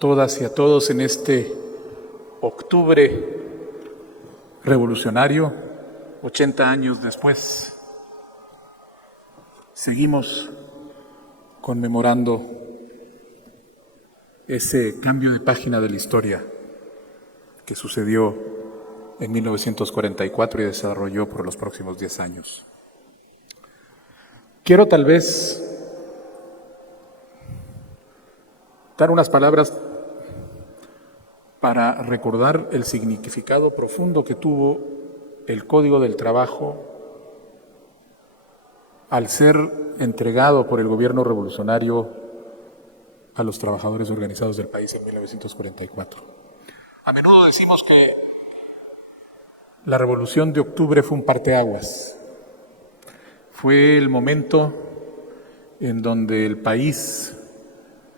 todas y a todos en este octubre revolucionario, 80 años después. Seguimos conmemorando ese cambio de página de la historia que sucedió en 1944 y desarrolló por los próximos 10 años. Quiero tal vez dar unas palabras para recordar el significado profundo que tuvo el Código del Trabajo al ser entregado por el gobierno revolucionario a los trabajadores organizados del país en 1944. A menudo decimos que la Revolución de Octubre fue un parteaguas. Fue el momento en donde el país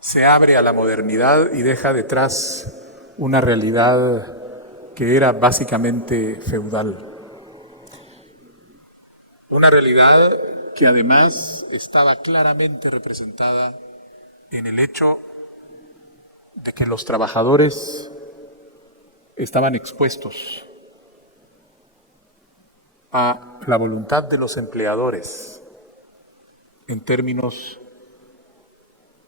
se abre a la modernidad y deja detrás una realidad que era básicamente feudal. Una realidad que además estaba claramente representada en el hecho de que los trabajadores estaban expuestos a la voluntad de los empleadores en términos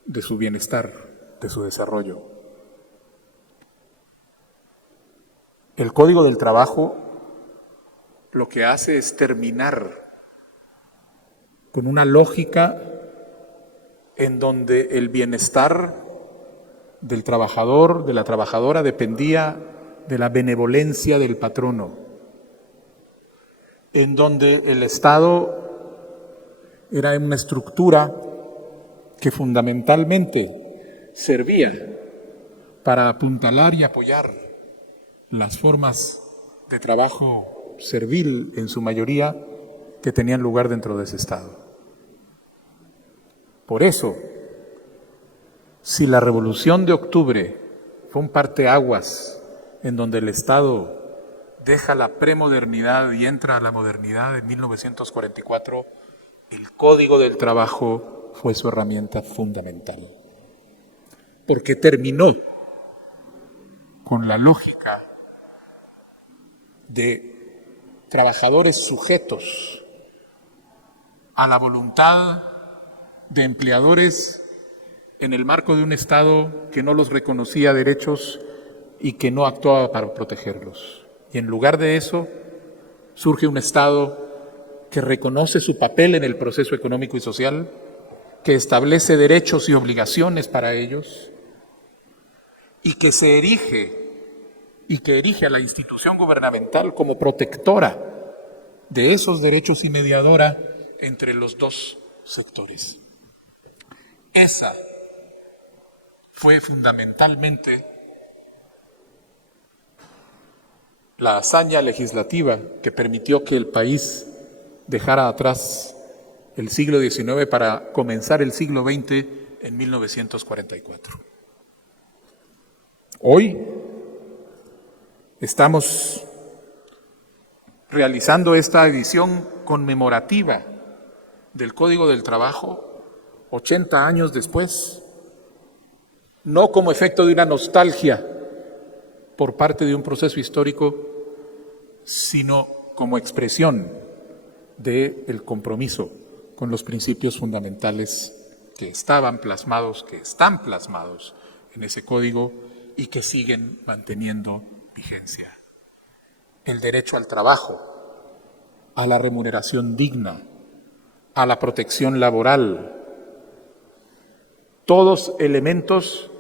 de su bienestar, de su desarrollo. El Código del Trabajo lo que hace es terminar con una lógica en donde el bienestar del trabajador, de la trabajadora, dependía de la benevolencia del patrono, en donde el Estado era una estructura que fundamentalmente servía para apuntalar y apoyar las formas de trabajo servil, en su mayoría, que tenían lugar dentro de ese Estado. Por eso, si la Revolución de Octubre fue un parteaguas en donde el Estado deja la premodernidad y entra a la modernidad en 1944, el Código del Trabajo fue su herramienta fundamental, porque terminó con la lógica de trabajadores sujetos a la voluntad de empleadores en el marco de un Estado que no los reconocía derechos y que no actuaba para protegerlos. Y en lugar de eso, surge un Estado que reconoce su papel en el proceso económico y social, que establece derechos y obligaciones para ellos, y que erige a la institución gubernamental como protectora de esos derechos y mediadora entre los dos sectores. Esa fue fundamentalmente la hazaña legislativa que permitió que el país dejara atrás el siglo XIX para comenzar el siglo XX en 1944. Hoy estamos realizando esta edición conmemorativa del Código del Trabajo 80 años después, no como efecto de una nostalgia por parte de un proceso histórico, sino como expresión del compromiso con los principios fundamentales que están plasmados en ese código y que siguen manteniendo vigencia. El derecho al trabajo, a la remuneración digna, a la protección laboral, todos elementos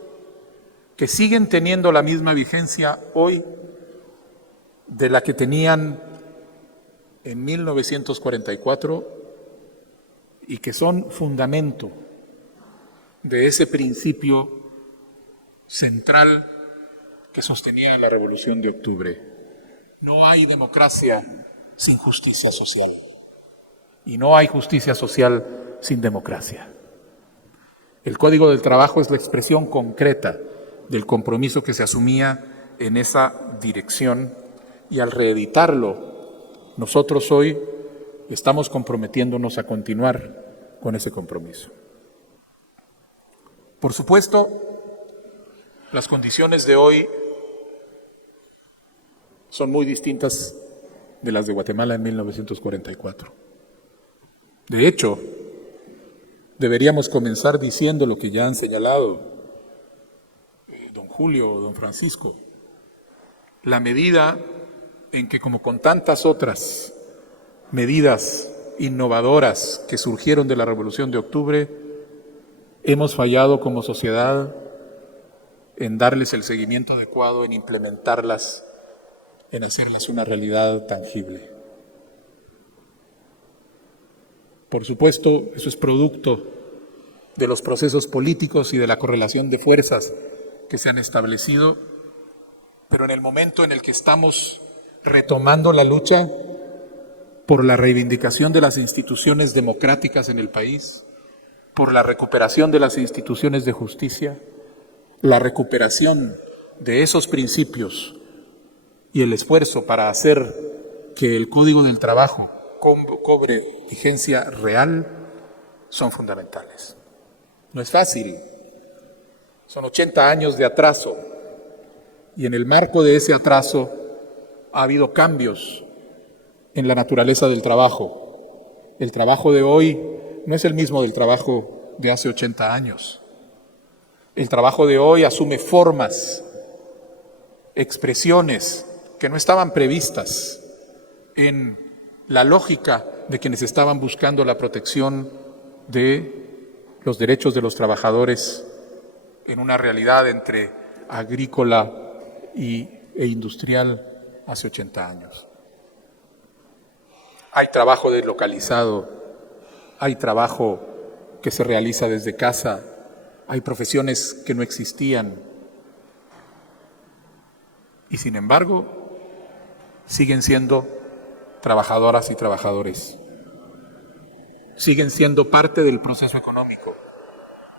que siguen teniendo la misma vigencia hoy de la que tenían en 1944 y que son fundamento de ese principio central que sostenía la Revolución de Octubre. No hay democracia sin justicia social y no hay justicia social sin democracia. El Código del Trabajo es la expresión concreta del compromiso que se asumía en esa dirección y al reeditarlo, nosotros hoy estamos comprometiéndonos a continuar con ese compromiso. Por supuesto, Las condiciones de hoy son muy distintas de las de Guatemala en 1944. De hecho, deberíamos comenzar diciendo lo que ya han señalado don Julio o don Francisco. La medida en que, como con tantas otras medidas innovadoras que surgieron de la Revolución de Octubre, hemos fallado como sociedad en darles el seguimiento adecuado, en implementarlas, en hacerlas una realidad tangible. Por supuesto, eso es producto de los procesos políticos y de la correlación de fuerzas que se han establecido, pero en el momento en el que estamos retomando la lucha por la reivindicación de las instituciones democráticas en el país, por la recuperación de las instituciones de justicia, la recuperación de esos principios y el esfuerzo para hacer que el Código del Trabajo cobre vigencia real, son fundamentales. No es fácil, son 80 años de atraso, y en el marco de ese atraso ha habido cambios en la naturaleza del trabajo. El trabajo de hoy no es el mismo del trabajo de hace 80 años. El trabajo de hoy asume formas, expresiones que no estaban previstas en la lógica de quienes estaban buscando la protección de los derechos de los trabajadores en una realidad entre agrícola e industrial hace 80 años. Hay trabajo deslocalizado, hay trabajo que se realiza desde casa, hay profesiones que no existían y sin embargo siguen siendo trabajadoras y trabajadores, siguen siendo parte del proceso económico,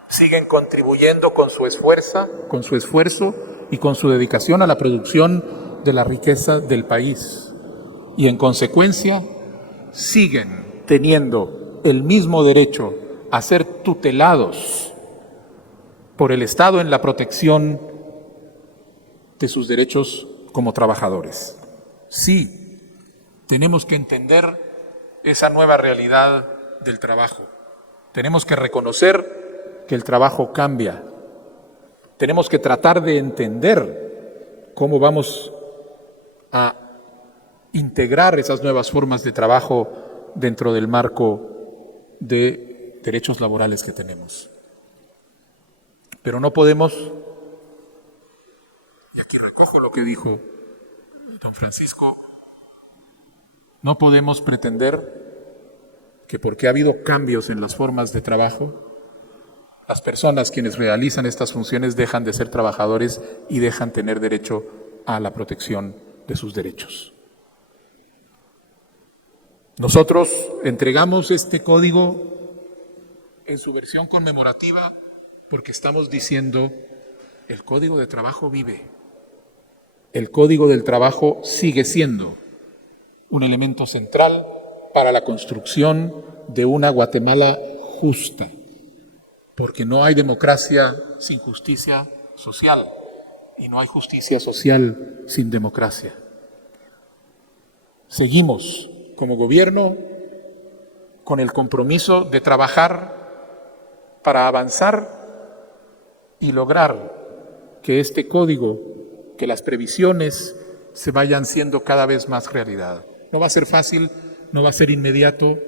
siguen contribuyendo con su esfuerzo y con su dedicación a la producción de la riqueza del país y en consecuencia siguen teniendo el mismo derecho a ser tutelados por el Estado en la protección de sus derechos como trabajadores. Sí, tenemos que entender esa nueva realidad del trabajo. Tenemos que reconocer que el trabajo cambia. Tenemos que tratar de entender cómo vamos a integrar esas nuevas formas de trabajo dentro del marco de derechos laborales que tenemos. Pero no podemos, y aquí recojo lo que dijo don Francisco, no podemos pretender que porque ha habido cambios en las formas de trabajo, las personas quienes realizan estas funciones dejan de ser trabajadores y dejan tener derecho a la protección de sus derechos. Nosotros entregamos este código en su versión conmemorativa porque estamos diciendo, el Código de Trabajo vive. El Código del Trabajo sigue siendo un elemento central para la construcción de una Guatemala justa, porque no hay democracia sin justicia social y no hay justicia social sin democracia. Seguimos como gobierno con el compromiso de trabajar para avanzar y lograr que este código, que las previsiones se vayan siendo cada vez más realidad. No va a ser fácil, no va a ser inmediato,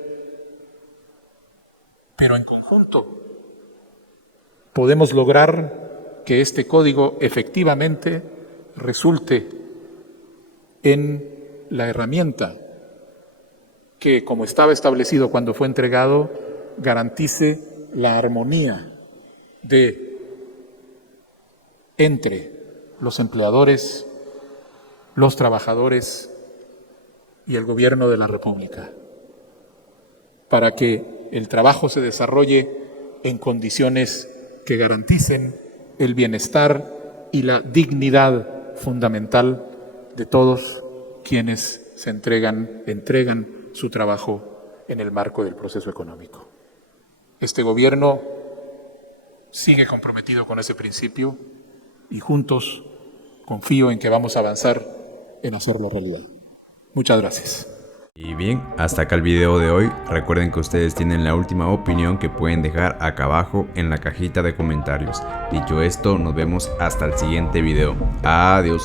pero en conjunto podemos lograr que este código efectivamente resulte en la herramienta que, como estaba establecido cuando fue entregado, garantice la armonía entre los empleadores, los trabajadores y el gobierno de la República, para que el trabajo se desarrolle en condiciones que garanticen el bienestar y la dignidad fundamental de todos quienes se entregan su trabajo en el marco del proceso económico. Este gobierno sigue comprometido con ese principio, y juntos confío en que vamos a avanzar en hacerlo realidad. Muchas gracias. Y bien, hasta acá el video de hoy. Recuerden que ustedes tienen la última opinión que pueden dejar acá abajo en la cajita de comentarios. Dicho esto, nos vemos hasta el siguiente video. Adiós.